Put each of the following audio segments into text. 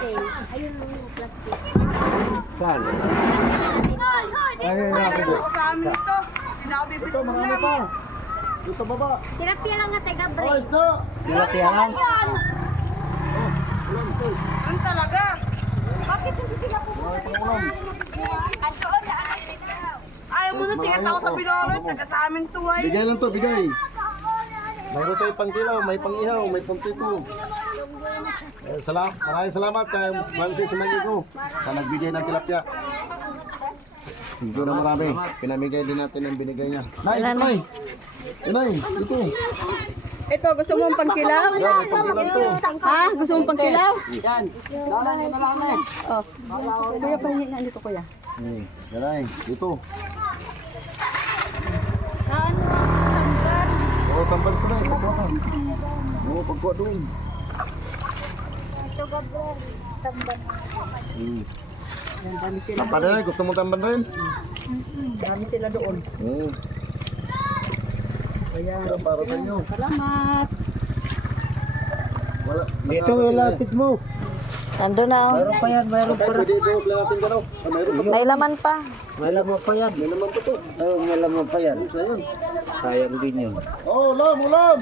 Ayun yung plastic. Saan? Ayun na ako. Sa amin ito. Sinabi Ito, marami pa. Dito baba. Tilapia lang nga taga Oh, break. isda. Tilapia lang. Ano talaga? Bakit hindi sila pupunta? Ayaw mo na tingnan ako sa Bilorot. Taga sa amin to ay. Bigay lang to, bigay. Mayroon tayo pang kilaw, may pang ihaw, may pang tito. Maraming salamat kay Francis Manigo sa nagbigay ng tilapia. Ito na marami. Pinamigay din natin ang binigay niya. Nay, Nay! Nay, ito. Ito, gusto mo ang pangkilaw? Yan, may pang kilaw to. Ha? Gusto mo ang pangkilaw? Yan. Lalang yun na lang na. Oh. Kuya, pahingi na dito kuya. Yan ay, dito. Oo, tambal ko na. Pagkuha ka. Oo, pagkuha doon. Ito Gabriel. Tamban. Tampan na, gusto mo tamban rin? Dami sila doon. Oo. Ayan. Yan, para sa inyo. Salamat. Wala. Dito yung lapit mo. Nandun na. Oh. Mayroon pa yan, mayroon pa. Pwede ito, wala natin gano'n. Mayroon pa. May laman pa. May laman pa yan. May naman pa to. Oh, may laman pa yan. Sayang. Sayang din yun. Oh, ulam, ulam!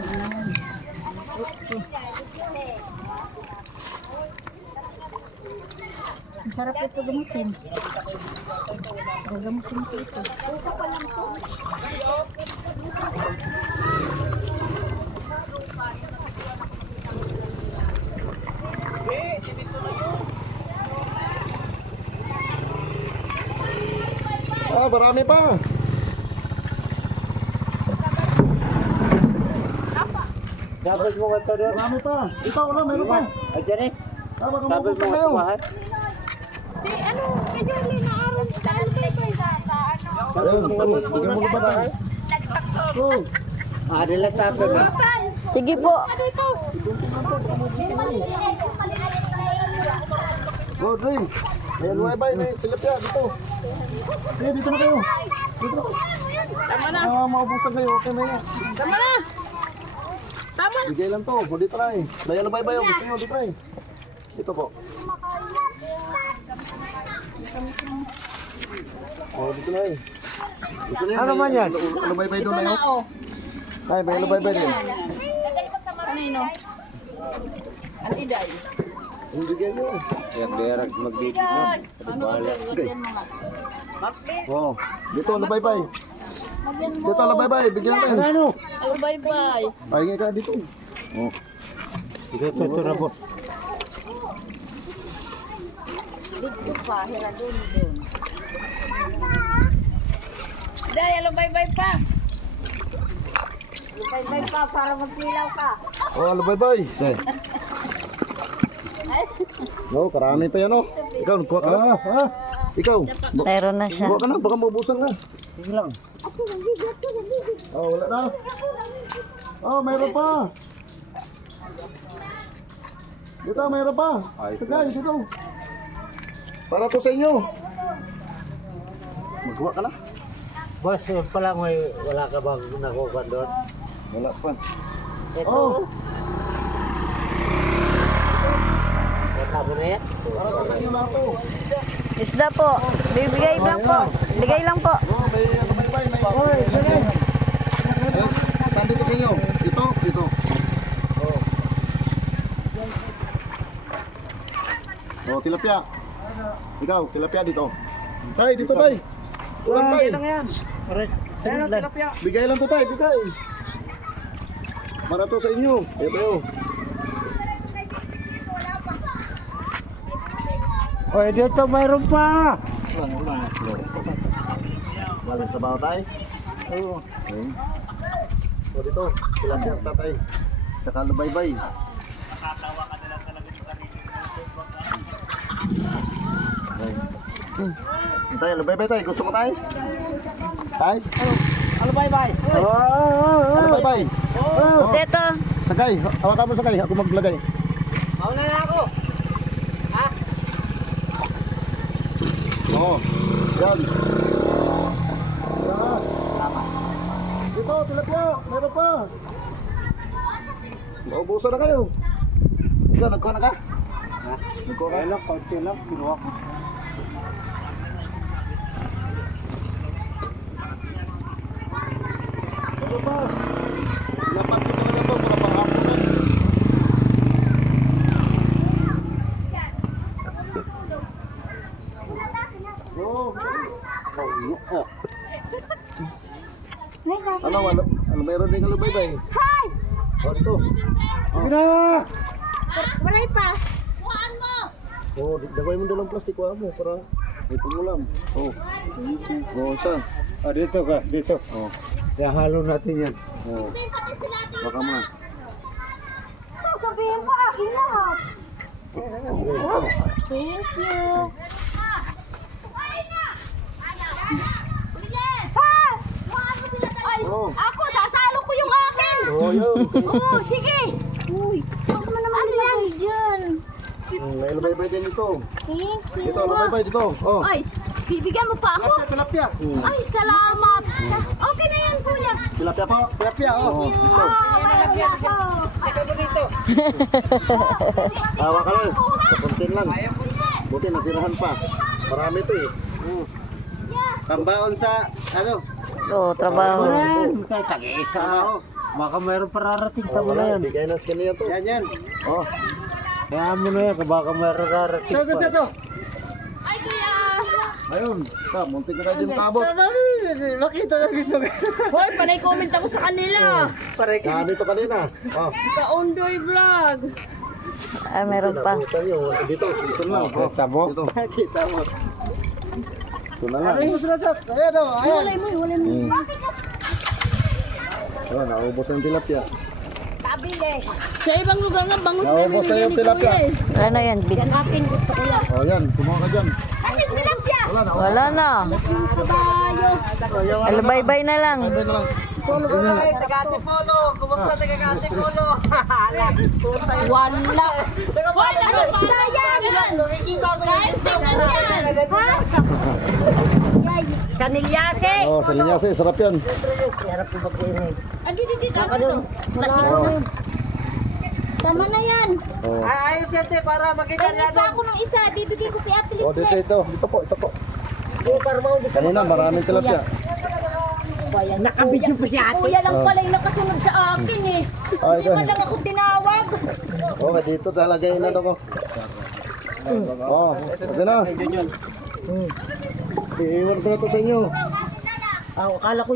Ang sarap ito gumutin. Gumutin ko ito. Ah, marami pa. Sabag mo ka ito doon. Marami pa. Ito, ulam, meron pa. Ay, dyan eh. Ah, baka Sabag mabusan mo kayo. ka bahay. Si ano, kay Jorlyn na aron dahil kay sa ano. Ayun, bigyan mo ba tayo? Oh, Ah, nila tapos na. Sige po. Dito. go, Dream. Ayan, bye-bye. May tilapia dito. Sige, dito na kayo. Dito. Tama na. Ah, maubusan kayo. Okay na yan. Tama na. Tama. Bigay lang to. O, dito na eh. Bayan na bye-bye. Gusto nyo, dito na eh. Dito po. Oh, dito na eh. Gusto nyo, Ano man yan? Ano bye-bye doon na yun? Oh. Ay, may ano bye-bye din. Kanino? Ang iday. Ang bigyan nyo. Yan, berag magbibigyan. Bahala. Oh, dito ano bye-bye. Dito ano bye-bye. Bigyan natin. Ano? Oh, bye-bye. Pahingi ka dito. Oh. Ito na po. Dito pa, hila doon doon. Day, hello, bye-bye pa. Bye-bye pa para magpilaw ka. Oh, ano bye-bye. No, karami pa yan oh. Ikaw, kuha ka na. Ikaw, Meron na siya. kuha ka na. Baka maubusan na. Sige lang. Oh, wala na. Oh, mayroon pa. Dito, mayroon pa. Sige, dito. Para to sa inyo. Magkuha ka na. Boss, yun pala wala ka bang nakuha doon? Wala pa. Ito. Oh, Wala mo na yan? para to sa inyo na to. Isda po. Bibigay lang po. Bigay lang po. Oh, may ano bye-bye. May oy, sige. Saan dito sa inyo? Dito, dito. Oh. Oh, tilapia. Ikaw, tilapia dito. Tay, dito tay. Ulan tay. Ayun lang. Bigay lang to tay, bigay. Para to sa inyo. Ayo tayo. Oy, dito mayroon pa. Walang trabaho tay. Oo. Ayun. O dito, tilapia tatay. Tsaka lubaybay. Tay, lubaybay tay. Gusto mo tay? Tay? Ano bye-bye? Ano lubaybay? Dito. Sakay, hawakan mo sakay. Ako maglagay. Mauna na ako. Oo. Yan. Dito, tilapia. Meron pa. Naubusan na kayo. Ikaw, nagkuha na ka? Kaya lang, konti lang, kinuha ko. Ano ba? Lapat ko talaga to para panghapunan. Oh. Ano mayroon din kalubaybay? Hi! Oh, dito. Sige na! Maray pa. Oh, dagay mo dalang plastik wa mo para may pangulam. Oh. Oh, isa. Ah, dito ka, dito. Oh. Kaya halo natin yan. Oh. Baka mo. Sabihin ko akin lahat. Thank you. Ha! Ay, Oh. ako, sasalo ko yung akin. Oh, yun. Oo, sige. Uy, huwag mo naman nilagay dyan. May lubaybay din dito. Thank you. Dito, lubaybay dito. Oh. Ay, bibigyan mo pa ako? Tilapia. Ay, salamat. Okay na yan, kuya. Tilapia po. Tilapia, oh. Dito. Mayroon na ako. Tawa ka lang. Kapuntin lang. Buti nasirahan pa. Marami to eh. Kambaon sa, ano? Oo, trabaho. Yan, tayo tag-isa. Baka mayroon pararating tamo na yan. Bigay ng skin niya to. Yan. Oh. Kaya mo na yan, baka mayroon pararating pa. Ito. Ay, kuya. Ayun. Pa, muntik na kayo din makabot. Makita na mismo. Hoy, panay comment ako sa kanila. Kami to kanina. Oh. Sa Ondoy Vlog. Ay, meron pa. Nakutan nyo. Dito lang. Oh. Tabok. Dito. Kita mo. Ito na lang. Ayan o, ayan. Walay mo. Oh, naubos yung tilapia. Sa ibang lugar nga, bangus na Naubos na yung tilapia. Wala na yan. Yan akin, gusto ko yan. Oh, yan. Kumuha ka dyan. Kasi tilapia. Wala na. Wala na. Kabayo. Alabay-bay na lang. Ay, na lang. Ay, taga-Antipolo. Kumusta taga-Antipolo? Wala. Hoy, ano isda yan? Kahit tingnan yan. Ha? Sa Nilyase. Oh, sa linyase. Sarap yan. Andi dito. Ano? Plastic ko na. Tama na yan. Oh. Ay, ayos yan, te, para makita Ay, niya. pa ako ng isa. Bibigay ko kay Ate Oh, dito ito. Ito po. Kanina, maraming tilapia. Nakabidyo pa si Ate. Kuya lang pala yung nakasunod sa akin eh. Ay, Hindi man lang ako tinawag. Oh, dito talaga yun ano ko. Oh, okay na. Iiwan ko na to sa inyo.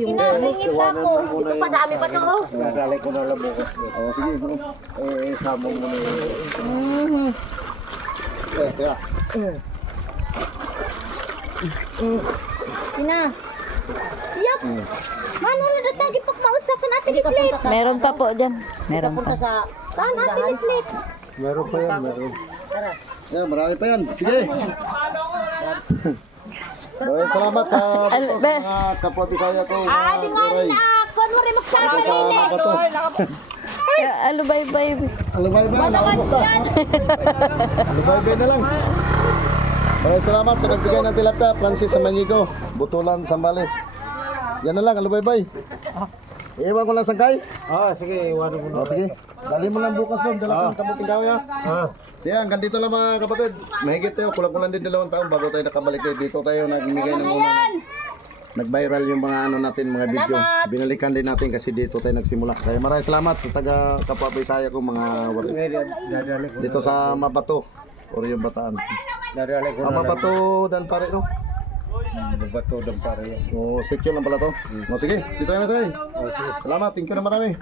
Inalingi pa ako. Ito pa, dami pa to. Nadalay ko na lang mo. Oh, sige. Sama mo na yun. Mhm. Kaya. Ina. Iyap. Mano na datagi pak mausa ka natin itlit. Meron pa po dyan. Meron pa. Saan natin itlit? Meron pa yan, meron. Yan, marami pa yan. Sige. Salamat sa mga kapwa Bisaya ko. Ah, di nga rin na. Kung rin magsasayin Sa eh. Mabato. Alubay-bay. Alubay-bay na. Kumusta? Alubay-bay na lang. Salamat sa nagbigay ng tilapia. Francis Samanigo. Butulan, Sambales. Yan na lang. Alubay-bay. Iwan ko lang sangkay. Sige, iwanan mo na. Oh, sige. Dali mo lang bukas doon. Dala ko ng kamuting kahoy ha. Sige, hanggang dito lang mga kapatid. Mahigit tayo. Kulang-kulang din 2 taon bago tayo nakabalik. Dito tayo nagmigay ng unang. Nag-viral yung mga ano natin, mga video. Binalikan din natin kasi dito tayo nagsimula. Kaya maraming salamat sa taga Kapwa Bisaya ko mga Dadalay ko. dito sa Mabato or yung Bataan. Dadalay ko na lang. Mabato dan pare no. Bato ng pare yan. Oh, section lang pala to. Oh, sige, dito na tayo. Salamat, thank you na marami.